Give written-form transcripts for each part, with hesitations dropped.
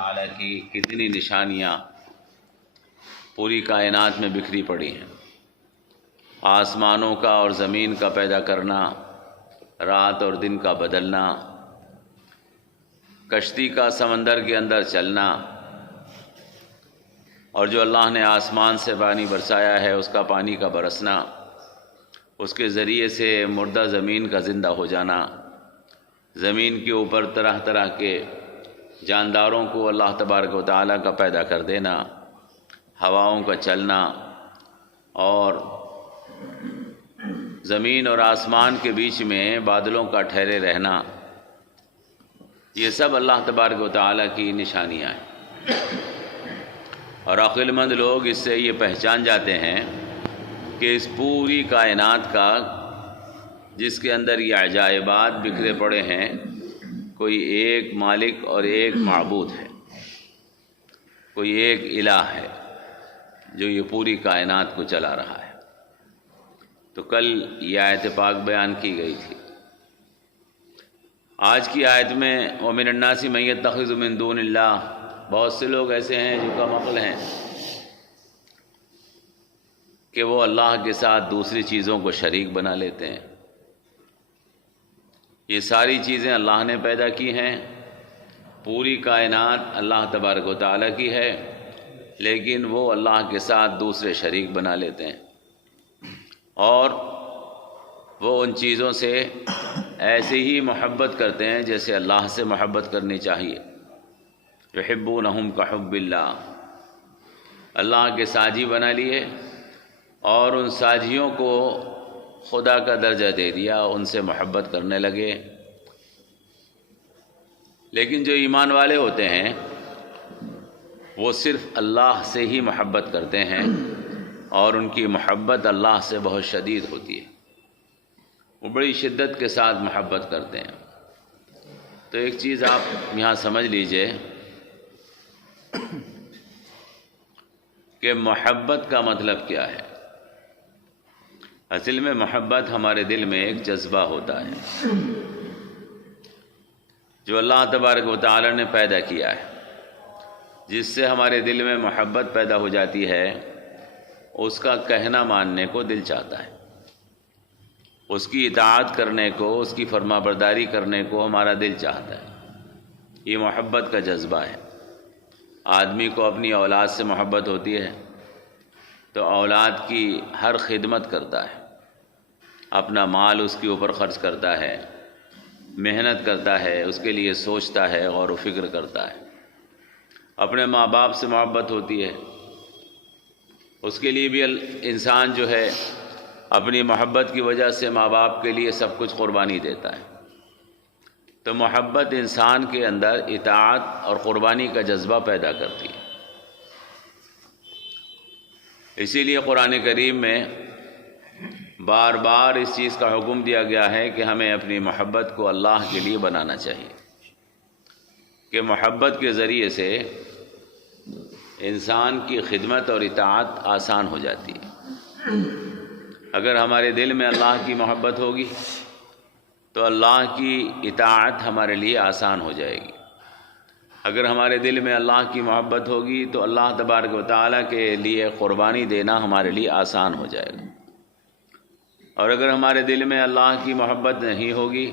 تعالیٰ کی کتنی نشانیاں پوری کائنات میں بکھری پڑی ہیں۔ آسمانوں کا اور زمین کا پیدا کرنا، رات اور دن کا بدلنا، کشتی کا سمندر کے اندر چلنا، اور جو اللہ نے آسمان سے پانی برسایا ہے اس کا پانی کا برسنا، اس کے ذریعے سے مردہ زمین کا زندہ ہو جانا، زمین کے اوپر طرح طرح کے جانداروں کو اللہ تبارک و تعالیٰ کا پیدا کر دینا، ہواؤں کا چلنا، اور زمین اور آسمان کے بیچ میں بادلوں کا ٹھہرے رہنا، یہ سب اللہ تبارک و تعالیٰ کی نشانیاں ہیں۔ اور عقل مند لوگ اس سے یہ پہچان جاتے ہیں کہ اس پوری کائنات کا جس کے اندر یہ عجائبات بکھرے پڑے ہیں، کوئی ایک مالک اور ایک معبود ہے، کوئی ایک الہ ہے جو یہ پوری کائنات کو چلا رہا ہے۔ تو کل یہ آیت پاک بیان کی گئی تھی۔ آج کی آیت میں وَمِنَ النَّاسِ مَن يَتَّخِذُ مِن دُونِ اللَّهِ، بہت سے لوگ ایسے ہیں جو کم عقل ہیں کہ وہ اللہ کے ساتھ دوسری چیزوں کو شریک بنا لیتے ہیں۔ یہ ساری چیزیں اللہ نے پیدا کی ہیں، پوری کائنات اللہ تبارک و تعالیٰ کی ہے، لیکن وہ اللہ کے ساتھ دوسرے شریک بنا لیتے ہیں، اور وہ ان چیزوں سے ایسے ہی محبت کرتے ہیں جیسے اللہ سے محبت کرنی چاہیے۔ یحبونہم کحب اللہ، اللہ کے ساجی بنا لیے اور ان ساجیوں کو خدا کا درجہ دے دیا، ان سے محبت کرنے لگے۔ لیکن جو ایمان والے ہوتے ہیں وہ صرف اللہ سے ہی محبت کرتے ہیں، اور ان کی محبت اللہ سے بہت شدید ہوتی ہے، وہ بڑی شدت کے ساتھ محبت کرتے ہیں۔ تو ایک چیز آپ یہاں سمجھ لیجئے کہ محبت کا مطلب کیا ہے۔ اصل میں محبت ہمارے دل میں ایک جذبہ ہوتا ہے جو اللہ تبارک و تعالی نے پیدا کیا ہے، جس سے ہمارے دل میں محبت پیدا ہو جاتی ہے، اس کا کہنا ماننے کو دل چاہتا ہے، اس کی اطاعت کرنے کو، اس کی فرما برداری کرنے کو ہمارا دل چاہتا ہے۔ یہ محبت کا جذبہ ہے۔ آدمی کو اپنی اولاد سے محبت ہوتی ہے تو اولاد کی ہر خدمت کرتا ہے، اپنا مال اس کے اوپر خرچ کرتا ہے، محنت کرتا ہے، اس کے لیے سوچتا ہے، غور و فکر کرتا ہے۔ اپنے ماں باپ سے محبت ہوتی ہے، اس کے لیے بھی انسان جو ہے اپنی محبت کی وجہ سے ماں باپ کے لیے سب کچھ قربانی دیتا ہے۔ تو محبت انسان کے اندر اطاعت اور قربانی کا جذبہ پیدا کرتی ہے۔ اسی لیے قرآن کریم میں بار بار اس چیز کا حکم دیا گیا ہے کہ ہمیں اپنی محبت کو اللہ کے لیے بنانا چاہیے، کہ محبت کے ذریعے سے انسان کی خدمت اور اطاعت آسان ہو جاتی ہے۔ اگر ہمارے دل میں اللہ کی محبت ہوگی تو اللہ کی اطاعت ہمارے لیے آسان ہو جائے گی۔ اگر ہمارے دل میں اللہ کی محبت ہوگی تو اللہ تبارک و تعالیٰ کے لیے قربانی دینا ہمارے لیے آسان ہو جائے گا، اور اگر ہمارے دل میں اللہ کی محبت نہیں ہوگی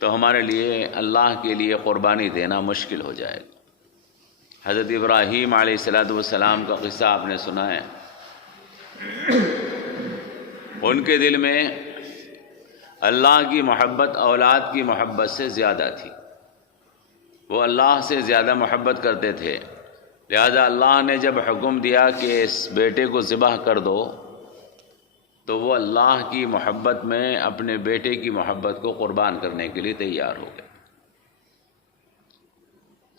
تو ہمارے لیے اللہ کے لیے قربانی دینا مشکل ہو جائے گا۔ حضرت ابراہیم علیہ السلام کا قصہ آپ نے سنا ہے۔ ان کے دل میں اللہ کی محبت اولاد کی محبت سے زیادہ تھی، وہ اللہ سے زیادہ محبت کرتے تھے، لہذا اللہ نے جب حکم دیا کہ اس بیٹے کو ذبح کر دو تو وہ اللہ کی محبت میں اپنے بیٹے کی محبت کو قربان کرنے کے لیے تیار ہو گئے۔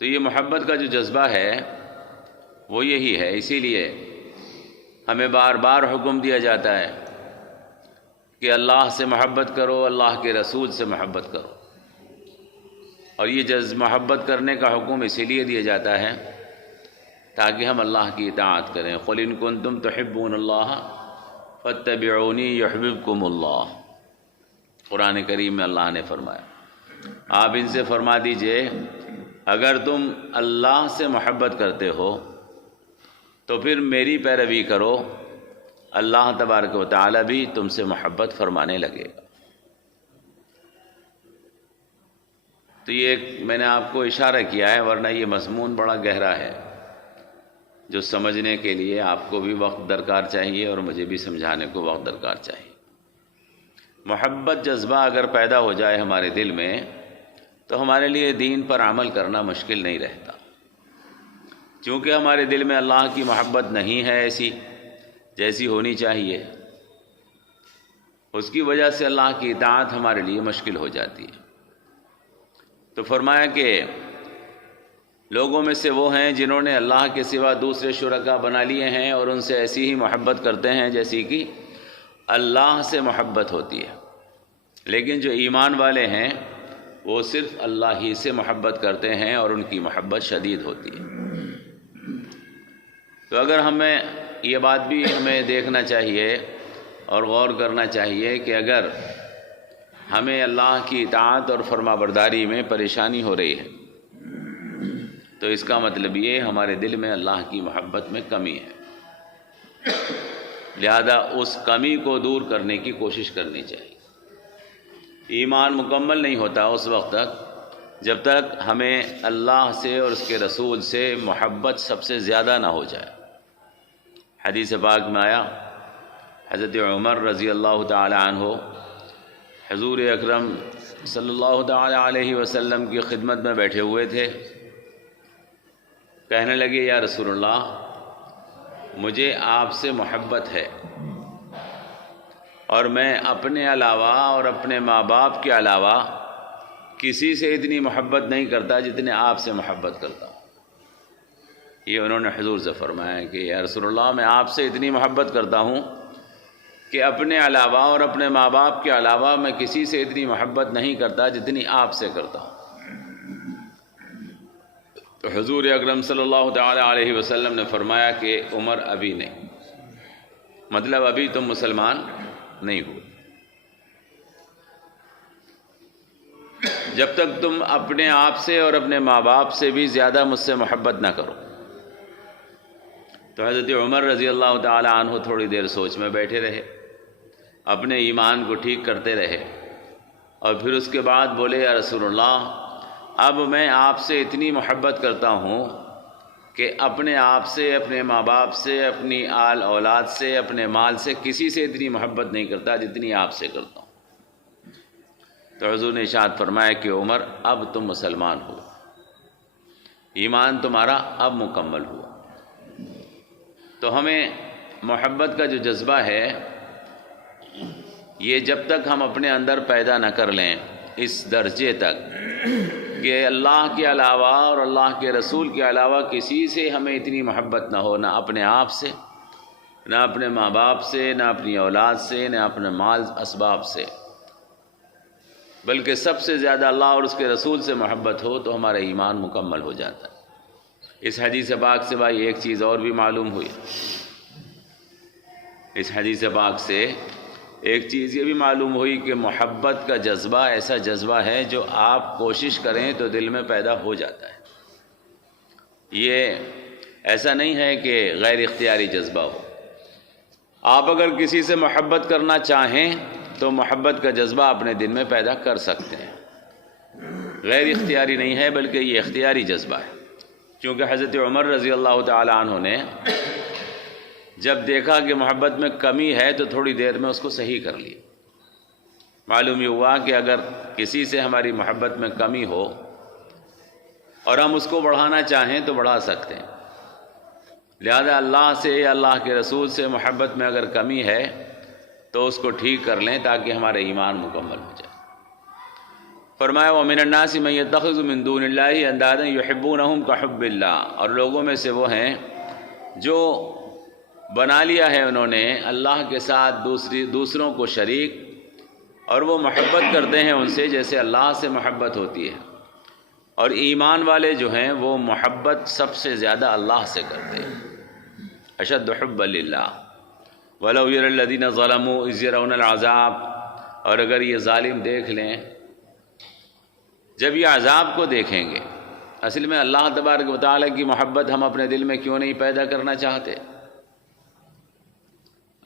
تو یہ محبت کا جو جذبہ ہے وہ یہی ہے، اسی لیے ہمیں بار بار حکم دیا جاتا ہے کہ اللہ سے محبت کرو، اللہ کے رسول سے محبت کرو، اور یہ محبت کرنے کا حکم اسی لیے دیا جاتا ہے تاکہ ہم اللہ کی اطاعت کریں۔ قُلْ إِن كُنتُمْ تُحِبُّونَ اللَّهَ فَاتَّبِعُونِي يُحْبِبْكُمُ اللَّهُ۔ قرآن کریم میں اللہ نے فرمایا، آپ ان سے فرما دیجئے اگر تم اللہ سے محبت کرتے ہو تو پھر میری پیروی کرو، اللہ تبارک و تعالی بھی تم سے محبت فرمانے لگے گا۔ تو یہ میں نے آپ کو اشارہ کیا ہے، ورنہ یہ مضمون بڑا گہرا ہے جو سمجھنے کے لیے آپ کو بھی وقت درکار چاہیے اور مجھے بھی سمجھانے کو وقت درکار چاہیے۔ محبت جذبہ اگر پیدا ہو جائے ہمارے دل میں تو ہمارے لیے دین پر عمل کرنا مشکل نہیں رہتا، چونکہ ہمارے دل میں اللہ کی محبت نہیں ہے ایسی جیسی ہونی چاہیے، اس کی وجہ سے اللہ کی اطاعت ہمارے لیے مشکل ہو جاتی ہے۔ تو فرمایا کہ لوگوں میں سے وہ ہیں جنہوں نے اللہ کے سوا دوسرے شرکا بنا لیے ہیں اور ان سے ایسی ہی محبت کرتے ہیں جیسی کہ اللہ سے محبت ہوتی ہے، لیکن جو ایمان والے ہیں وہ صرف اللہ ہی سے محبت کرتے ہیں اور ان کی محبت شدید ہوتی ہے۔ تو اگر یہ بات بھی ہمیں دیکھنا چاہیے اور غور کرنا چاہیے کہ اگر ہمیں اللہ کی اطاعت اور فرما برداری میں پریشانی ہو رہی ہے تو اس کا مطلب یہ ہمارے دل میں اللہ کی محبت میں کمی ہے، لہذا اس کمی کو دور کرنے کی کوشش کرنی چاہیے۔ ایمان مکمل نہیں ہوتا اس وقت تک جب تک ہمیں اللہ سے اور اس کے رسول سے محبت سب سے زیادہ نہ ہو جائے۔ حدیث پاک میں آیا، حضرت عمر رضی اللہ تعالی عنہ حضور اکرم صلی اللہ تعالی علیہ وسلم کی خدمت میں بیٹھے ہوئے تھے، کہنے لگے یا رسول اللہ مجھے آپ سے محبت ہے اور میں اپنے علاوہ اور اپنے ماں باپ کے علاوہ کسی سے اتنی محبت نہیں کرتا جتنے آپ سے محبت کرتا ہوں۔ یہ انہوں نے حضور سے فرمایا کہ یا رسول اللہ میں آپ سے اتنی محبت کرتا ہوں کہ اپنے علاوہ اور اپنے ماں باپ کے علاوہ میں کسی سے اتنی محبت نہیں کرتا جتنی آپ سے کرتا ہوں۔ تو حضور اکرم صلی اللہ تعالی علیہ وسلم نے فرمایا کہ عمر ابھی نہیں، مطلب ابھی تم مسلمان نہیں ہو، جب تک تم اپنے آپ سے اور اپنے ماں باپ سے بھی زیادہ مجھ سے محبت نہ کرو۔ تو حضرت عمر رضی اللہ تعالی عنہ تھوڑی دیر سوچ میں بیٹھے رہے، اپنے ایمان کو ٹھیک کرتے رہے، اور پھر اس کے بعد بولے یا رسول اللہ اب میں آپ سے اتنی محبت کرتا ہوں کہ اپنے آپ سے، اپنے ماں باپ سے، اپنی آل اولاد سے، اپنے مال سے کسی سے اتنی محبت نہیں کرتا جتنی آپ سے کرتا ہوں۔ تو حضور نے ارشاد فرمایا کہ عمر اب تم مسلمان ہو، ایمان تمہارا اب مکمل ہوا۔ تو ہمیں محبت کا جو جذبہ ہے یہ جب تک ہم اپنے اندر پیدا نہ کر لیں اس درجے تک کہ اللہ کے علاوہ اور اللہ کے رسول کے علاوہ کسی سے ہمیں اتنی محبت نہ ہو، نہ اپنے آپ سے، نہ اپنے ماں باپ سے، نہ اپنی اولاد سے، نہ اپنے مال اسباب سے، بلکہ سب سے زیادہ اللہ اور اس کے رسول سے محبت ہو، تو ہمارا ایمان مکمل ہو جاتا ہے۔ اس حدیث پاک سے بھائی ایک چیز اور بھی معلوم ہوئی، اس حدیث پاک سے ایک چیز یہ بھی معلوم ہوئی کہ محبت کا جذبہ ایسا جذبہ ہے جو آپ کوشش کریں تو دل میں پیدا ہو جاتا ہے۔ یہ ایسا نہیں ہے کہ غیر اختیاری جذبہ ہو۔ آپ اگر کسی سے محبت کرنا چاہیں تو محبت کا جذبہ اپنے دل میں پیدا کر سکتے ہیں، غیر اختیاری نہیں ہے بلکہ یہ اختیاری جذبہ ہے۔ کیونکہ حضرت عمر رضی اللہ تعالی عنہ نے جب دیکھا کہ محبت میں کمی ہے تو تھوڑی دیر میں اس کو صحیح کر لی۔ معلوم یہ ہوا کہ اگر کسی سے ہماری محبت میں کمی ہو اور ہم اس کو بڑھانا چاہیں تو بڑھا سکتے ہیں، لہذا اللہ سے یا اللہ کے رسول سے محبت میں اگر کمی ہے تو اس کو ٹھیک کر لیں تاکہ ہمارا ایمان مکمل ہو جائے۔ فرمایا وَمِنَ النَّاسِ مَن يَتَّخِذُ مِن دُونِ اللَّهِ أَندَادًا يُحِبُّونَهُمْ كَحُبِّ اللَّهِ، اور لوگوں میں سے وہ ہیں جو بنا لیا ہے انہوں نے اللہ کے ساتھ دوسروں کو شریک، اور وہ محبت کرتے ہیں ان سے جیسے اللہ سے محبت ہوتی ہے، اور ایمان والے جو ہیں وہ محبت سب سے زیادہ اللہ سے کرتے ہیں۔ اشد حب للہ وَلَوْ يَرَى الَّذِينَ ظَلَمُوا إِذْ يَرَوْنَ الْعَذَابَ، اور اگر یہ ظالم دیکھ لیں، جب یہ عذاب کو دیکھیں گے اصل میں اللہ تبارک و تعالیٰ کی محبت ہم اپنے دل میں کیوں نہیں پیدا کرنا چاہتے؟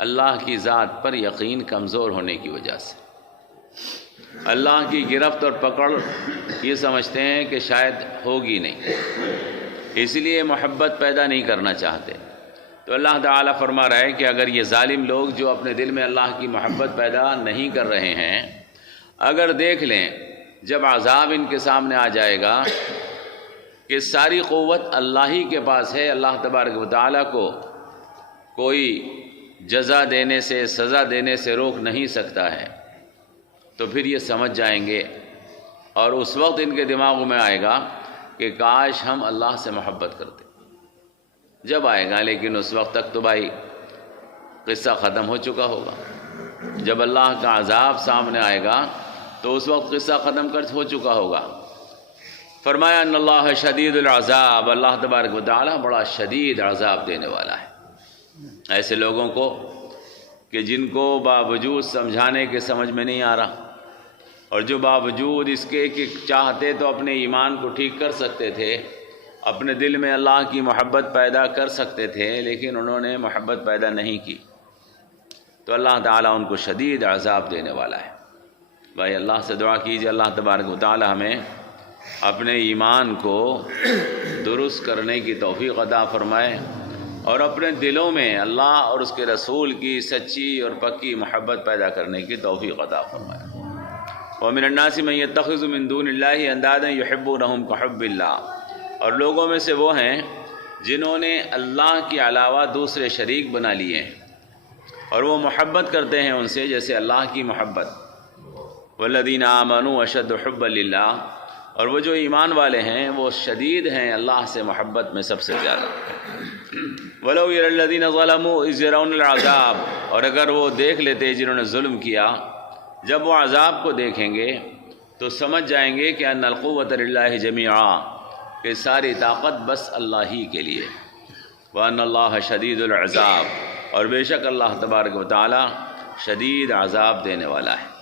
اللہ کی ذات پر یقین کمزور ہونے کی وجہ سے، اللہ کی گرفت اور پکڑ یہ سمجھتے ہیں کہ شاید ہوگی نہیں، اس لیے محبت پیدا نہیں کرنا چاہتے۔ تو اللہ تعالیٰ فرما رہا ہے کہ اگر یہ ظالم لوگ جو اپنے دل میں اللہ کی محبت پیدا نہیں کر رہے ہیں، اگر دیکھ لیں جب عذاب ان کے سامنے آ جائے گا کہ ساری قوت اللہ ہی کے پاس ہے، اللہ تبارک و تعالیٰ کو کوئی جزا دینے سے، سزا دینے سے روک نہیں سکتا ہے، تو پھر یہ سمجھ جائیں گے، اور اس وقت ان کے دماغوں میں آئے گا کہ کاش ہم اللہ سے محبت کرتے۔ جب آئے گا، لیکن اس وقت تک تو بھائی قصہ ختم ہو چکا ہوگا۔ جب اللہ کا عذاب سامنے آئے گا تو اس وقت قصہ ختم ہو چکا ہوگا۔ فرمایا ان اللہ شدید العذاب، اللہ تبارک و تعالیٰ بڑا شدید عذاب دینے والا ہے ایسے لوگوں کو کہ جن کو باوجود سمجھانے کے سمجھ میں نہیں آ رہا، اور جو باوجود اس کے کہ چاہتے تو اپنے ایمان کو ٹھیک کر سکتے تھے، اپنے دل میں اللہ کی محبت پیدا کر سکتے تھے، لیکن انہوں نے محبت پیدا نہیں کی، تو اللہ تعالیٰ ان کو شدید عذاب دینے والا ہے۔ بھائی اللہ سے دعا کیجیے اللہ تبارک و تعالیٰ ہمیں اپنے ایمان کو درست کرنے کی توفیق عطا فرمائے، اور اپنے دلوں میں اللہ اور اس کے رسول کی سچی اور پکی محبت پیدا کرنے کی توفیق عطا فرمائے۔ وَمِنَ النَّاسِ مَن يَتَّخِذُ مِن دُونِ اللَّهِ أَندَادًا يُحِبُّونَهُمْ كَحُبِّ اللَّهِ، اور لوگوں میں سے وہ ہیں جنہوں نے اللہ کے علاوہ دوسرے شریک بنا لیے ہیں، اور وہ محبت کرتے ہیں ان سے جیسے اللہ کی محبت۔ وَالَّذِينَ آمَنُوا أَشَدُّ حُبًّا لِلَّهِ، اور وہ جو ایمان والے ہیں وہ شدید ہیں اللہ سے محبت میں سب سے زیادہ۔ وَلَوْ يَرَى الَّذِينَ ظَلَمُوا إِذْ يَرَوْنَ الْعَذَابَ، اور اگر وہ دیکھ لیتے جنہوں نے ظلم کیا، جب وہ عذاب کو دیکھیں گے تو سمجھ جائیں گے کہ ان القوۃ للہ جمیعا، کہ ساری طاقت بس اللہ ہی کے لیے، وان اللہ شدید العذاب، اور بے شک اللہ تبارک و تعالی شدید عذاب دینے والا ہے۔